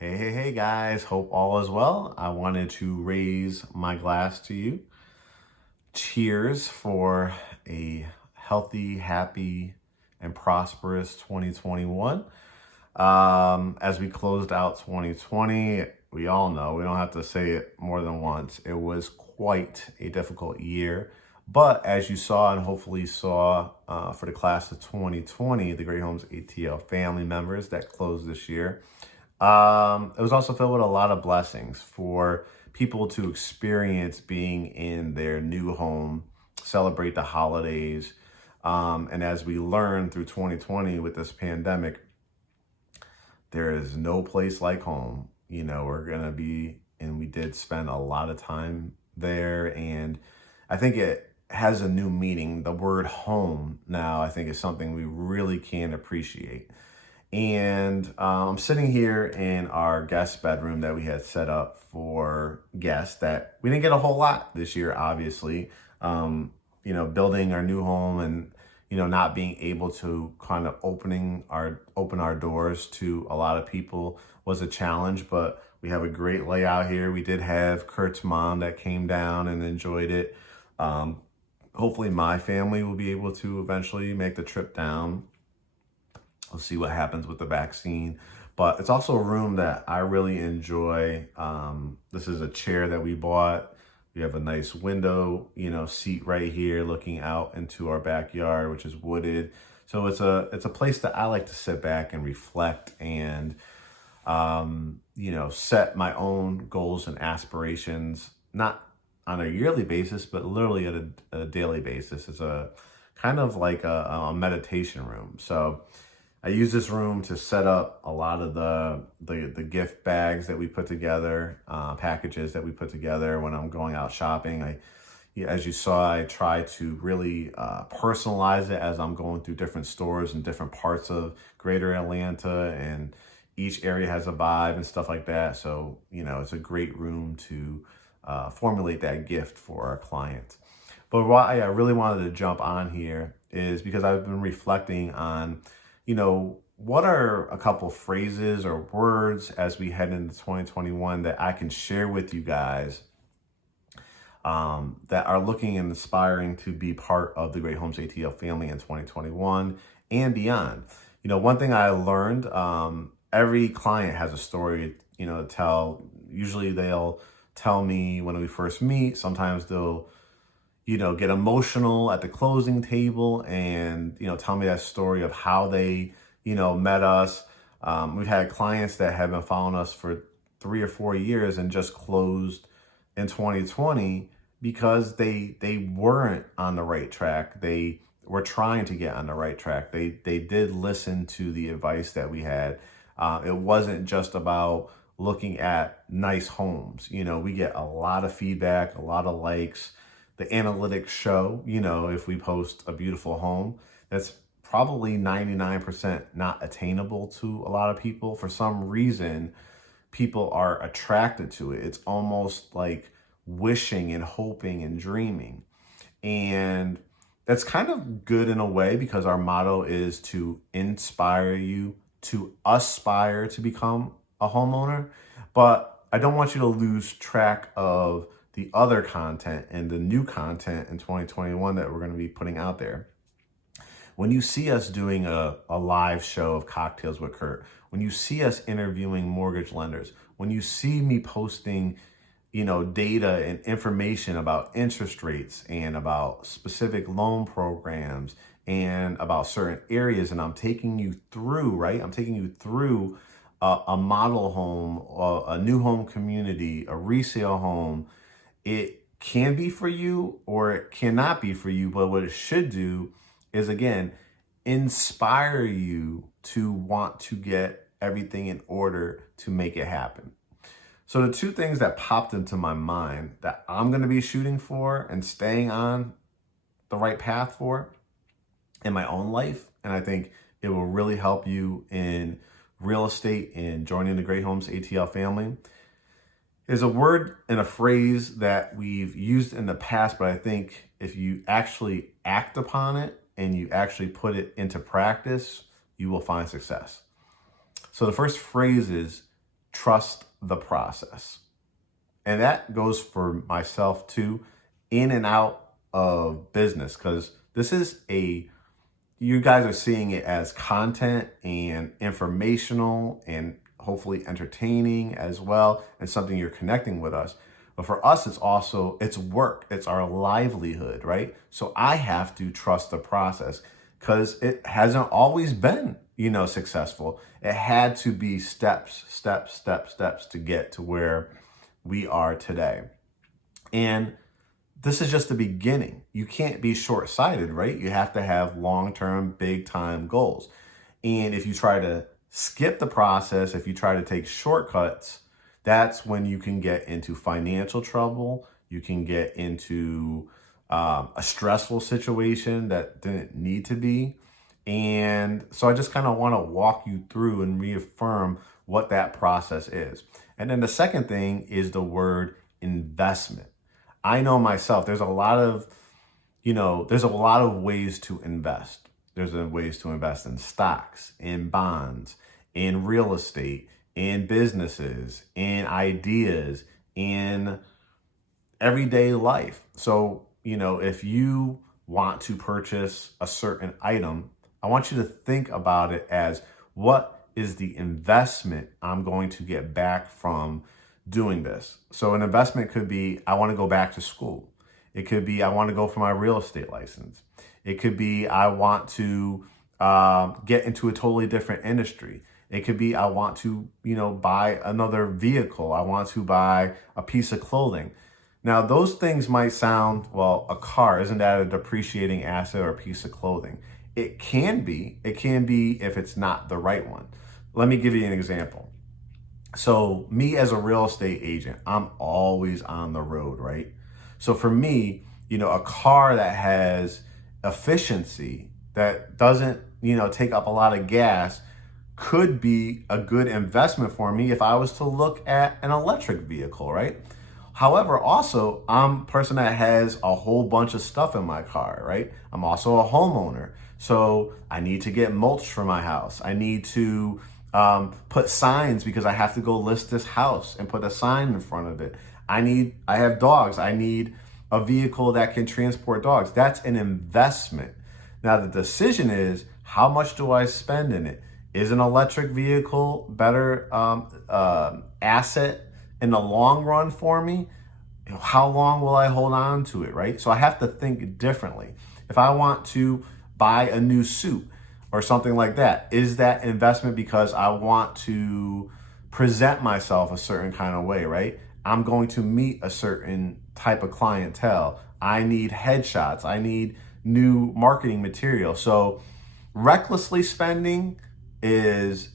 Hey guys, hope all is well. I wanted to raise my glass to you. Cheers for a healthy, happy, and prosperous 2021. As we closed out 2020, we all know, we don't have to say it more than once, it was quite a difficult year. But as you saw and hopefully saw for the class of 2020, the Great Homes ATL family members that closed this year, it was also filled with a lot of blessings for people to experience being in their new home, celebrate the holidays. And as we learned through 2020 with this pandemic, there is no place like home. We're going to be, and we did spend a lot of time there. And I think it has a new meaning. The word home now, I think, is something we really can appreciate. And I'm sitting here in our guest bedroom that we had set up for guests that we didn't get a whole lot this year, obviously. Building our new home and, not being able to kind of open our doors to a lot of people was a challenge, but we have a great layout here. We did have Kurt's mom that came down and enjoyed it. Hopefully my family will be able to eventually make the trip down. We'll see what happens with the vaccine. But it's also a room that I really enjoy. This is a chair that we bought. We have a nice window, seat right here looking out into our backyard, which is wooded. So it's a place that I like to sit back and reflect and, set my own goals and aspirations, not on a yearly basis, but literally at a daily basis. It's a kind of like a meditation room. So I use this room to set up a lot of the gift bags that we put together, packages that we put together when I'm going out shopping. As you saw, I try to really personalize it as I'm going through different stores in different parts of greater Atlanta, and each area has a vibe and stuff like that. So, it's a great room to formulate that gift for our clients. But why I really wanted to jump on here is because I've been reflecting on what are a couple phrases or words as we head into 2021 that I can share with you guys that are looking and aspiring to be part of the Great Homes ATL family in 2021 and beyond. One thing I learned, every client has a story, to tell. Usually they'll tell me when we first meet. Sometimes they'll get emotional at the closing table and, tell me that story of how they, met us. We've had clients that have been following us for 3 or 4 years and just closed in 2020 because they weren't on the right track. They were trying to get on the right track. They did listen to the advice that we had. It wasn't just about looking at nice homes. We get a lot of feedback, a lot of likes. The analytics show, if we post a beautiful home, that's probably 99% not attainable to a lot of people. For some reason, people are attracted to it. It's almost like wishing and hoping and dreaming. And that's kind of good in a way because our motto is to inspire you to aspire to become a homeowner. But I don't want you to lose track of the other content and the new content in 2021 that we're going to be putting out there. When you see us doing a live show of Cocktails with Kurt, when you see us interviewing mortgage lenders, when you see me posting, data and information about interest rates and about specific loan programs and about certain areas, and I'm taking you through, right? I'm taking you through a model home, a new home community, a resale home. It can be for you or it cannot be for you, but what it should do is, again, inspire you to want to get everything in order to make it happen. So the two things that popped into my mind that I'm going to be shooting for and staying on the right path for in my own life, and I think it will really help you in real estate and joining the Great Homes ATL family, is a word and a phrase that we've used in the past, but I think if you actually act upon it and you actually put it into practice, you will find success. So the first phrase is trust the process. And that goes for myself too, in and out of business, because this is you guys are seeing it as content and informational and hopefully entertaining as well, and something you're connecting with us. But for us, it's work. It's our livelihood, right? So I have to trust the process because it hasn't always been, successful. It had to be steps to get to where we are today. And this is just the beginning. You can't be short-sighted, right? You have to have long-term, big-time goals. And if you try to skip the process, if you try to take shortcuts, that's when you can get into financial trouble. You can get into a stressful situation that didn't need to be. And so I just kind of want to walk you through and reaffirm what that process is. And then the second thing is the word investment. I know myself, there's a lot of ways to invest. There's ways to invest in stocks, in bonds, in real estate, in businesses, in ideas, in everyday life. So, if you want to purchase a certain item, I want you to think about it as, what is the investment I'm going to get back from doing this? So an investment could be, I want to go back to school. It could be, I want to go for my real estate license. It could be, I want to get into a totally different industry. It could be, I want to, buy another vehicle. I want to buy a piece of clothing. Now, those things might sound, well, a car, isn't that a depreciating asset or a piece of clothing? It can be if it's not the right one. Let me give you an example. So me as a real estate agent, I'm always on the road, right? So for me, a car that has efficiency, that doesn't, take up a lot of gas, could be a good investment for me if I was to look at an electric vehicle, right? However, also, I'm a person that has a whole bunch of stuff in my car, right? I'm also a homeowner. So I need to get mulch for my house. I need to put signs because I have to go list this house and put a sign in front of it. I have dogs. I need a vehicle that can transport dogs. That's an investment. Now the decision is, how much do I spend in it? Is an electric vehicle better asset in the long run for me? How long will I hold on to it, right? So I have to think differently. If I want to buy a new suit or something like that, is that investment because I want to present myself a certain kind of way, right? I'm going to meet a certain type of clientele. I need headshots. I need new marketing material. So recklessly spending is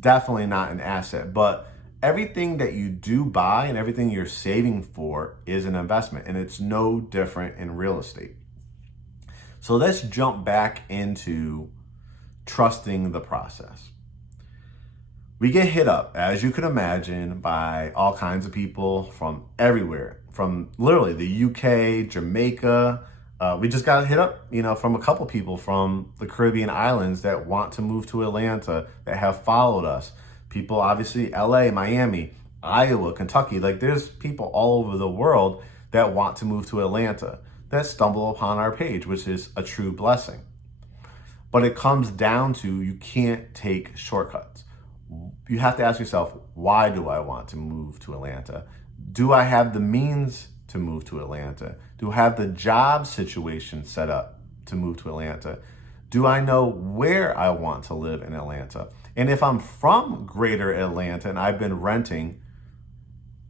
definitely not an asset, but everything that you do buy and everything you're saving for is an investment, and it's no different in real estate. So let's jump back into trusting the process. We get hit up, as you can imagine, by all kinds of people from everywhere, from literally the UK, Jamaica. We just got hit up, from a couple people from the Caribbean islands that want to move to Atlanta, that have followed us. People, obviously, LA, Miami, Iowa, Kentucky. Like, there's people all over the world that want to move to Atlanta, that stumble upon our page, which is a true blessing. But it comes down to, you can't take shortcuts. You have to ask yourself, why do I want to move to Atlanta? Do I have the means to move to Atlanta? Do I have the job situation set up to move to Atlanta? Do I know where I want to live in Atlanta? And if I'm from Greater Atlanta and I've been renting,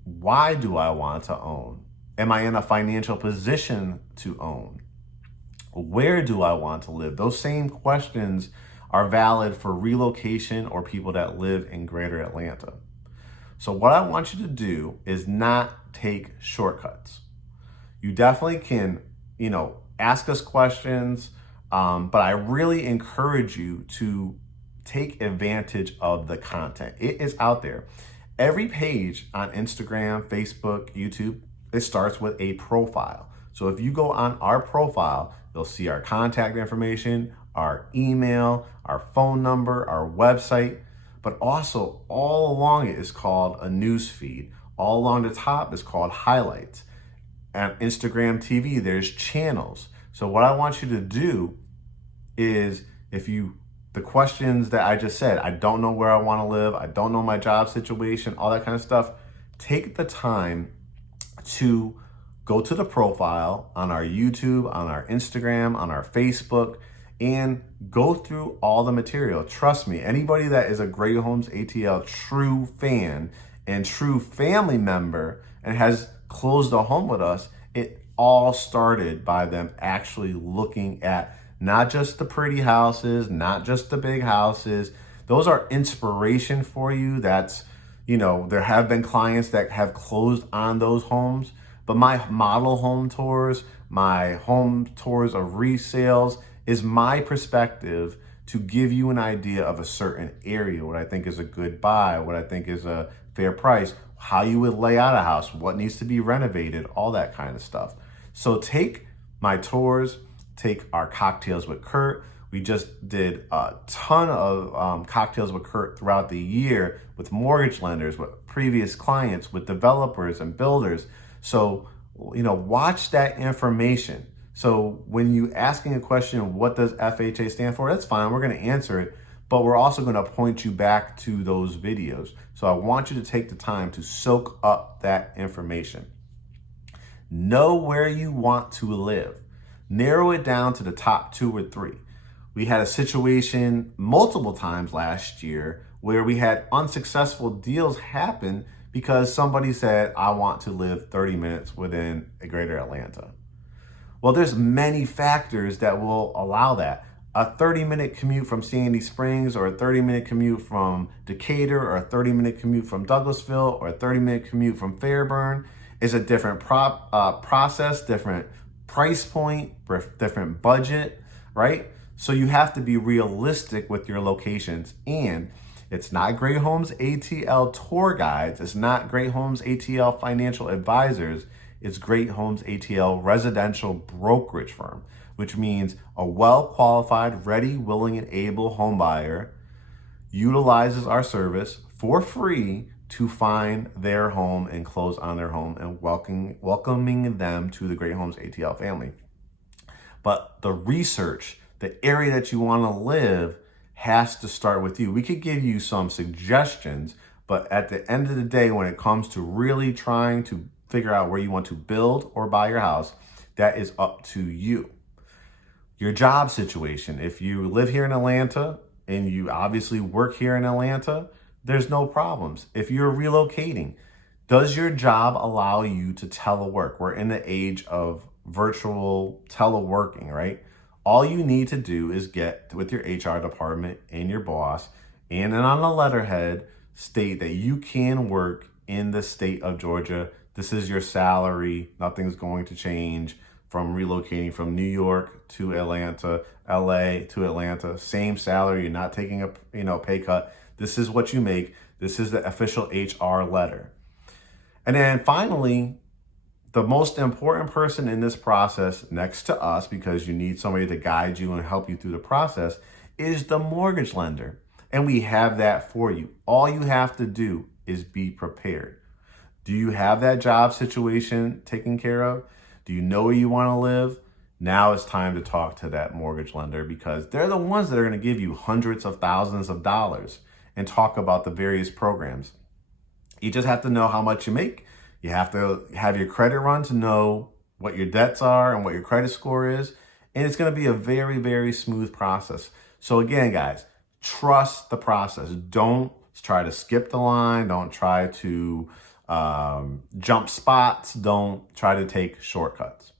why do I want to own? Am I in a financial position to own? Where do I want to live? Those same questions are valid for relocation or people that live in Greater Atlanta. So what I want you to do is not take shortcuts. You definitely can, ask us questions, but I really encourage you to take advantage of the content. It is out there. Every page on Instagram, Facebook, YouTube, it starts with a profile. So if you go on our profile, you'll see our contact information, our email, our phone number, our website. but also all along it is called a news feed. All along the top is called highlights. At Instagram TV, there's channels. So what I want you to do is, the questions that I just said, I don't know where I want to live, I don't know my job situation, all that kind of stuff, take the time to go to the profile on our YouTube, on our Instagram, on our Facebook, and go through all the material. Trust me, anybody that is a Great Homes ATL true fan and true family member and has closed a home with us, it all started by them actually looking at not just the pretty houses, not just the big houses. Those are inspiration for you. That's, there have been clients that have closed on those homes, but my model home tours, my home tours of resales is my perspective to give you an idea of a certain area, what I think is a good buy, what I think is a fair price, how you would lay out a house, what needs to be renovated, all that kind of stuff. So take my tours, take our cocktails with Kurt. We just did a ton of cocktails with Kurt throughout the year with mortgage lenders, with previous clients, with developers and builders. So, watch that information. So when you asking a question, what does FHA stand for? That's fine, we're gonna answer it, but we're also gonna point you back to those videos. So I want you to take the time to soak up that information. Know where you want to live. Narrow it down to the top 2 or 3. We had a situation multiple times last year where we had unsuccessful deals happen because somebody said, I want to live 30 minutes within a greater Atlanta. Well, there's many factors that will allow that. A 30-minute commute from Sandy Springs, or a 30-minute commute from Decatur, or a 30-minute commute from Douglasville, or a 30-minute commute from Fairburn is a different process, different price point, different budget, right? So you have to be realistic with your locations. And it's not Great Homes ATL tour guides. It's not Great Homes ATL financial advisors. It's Great Homes ATL residential brokerage firm, which means a well-qualified, ready, willing, and able home buyer utilizes our service for free to find their home and close on their home, and welcoming them to the Great Homes ATL family. But the research, the area that you want to live, has to start with you. We could give you some suggestions, but at the end of the day, when it comes to really trying to figure out where you want to build or buy your house, that is up to you. Your job situation, if you live here in Atlanta and you obviously work here in Atlanta, there's no problems. If you're relocating, does your job allow you to telework? We're in the age of virtual teleworking, right? All you need to do is get with your HR department and your boss, and then on the letterhead, state that you can work in the state of Georgia. This is your salary. Nothing's going to change from relocating from New York to Atlanta, LA to Atlanta. Same salary. You're not taking a pay cut. This is what you make. This is the official HR letter. And then finally, the most important person in this process next to us, because you need somebody to guide you and help you through the process, is the mortgage lender. And we have that for you. All you have to do is be prepared. Do you have that job situation taken care of? Do you know where you want to live? Now it's time to talk to that mortgage lender, because they're the ones that are going to give you hundreds of thousands of dollars and talk about the various programs. You just have to know how much you make. You have to have your credit run to know what your debts are and what your credit score is. And it's going to be a very, very smooth process. So again, guys, trust the process. Don't try to skip the line. Don't try to jump spots. Don't try to take shortcuts.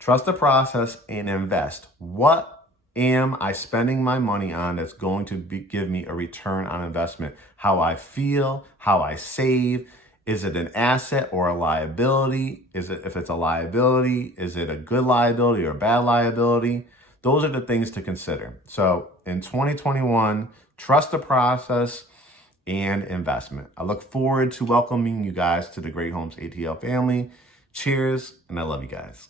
Trust the process and invest. What am I spending my money on that's going to give me a return on investment? How I feel, how I save. Is it an asset or a liability? If it's a liability, is it a good liability or a bad liability? Those are the things to consider. So in 2021, trust the process and investment. I look forward to welcoming you guys to the Great Homes ATL family. Cheers, and I love you guys.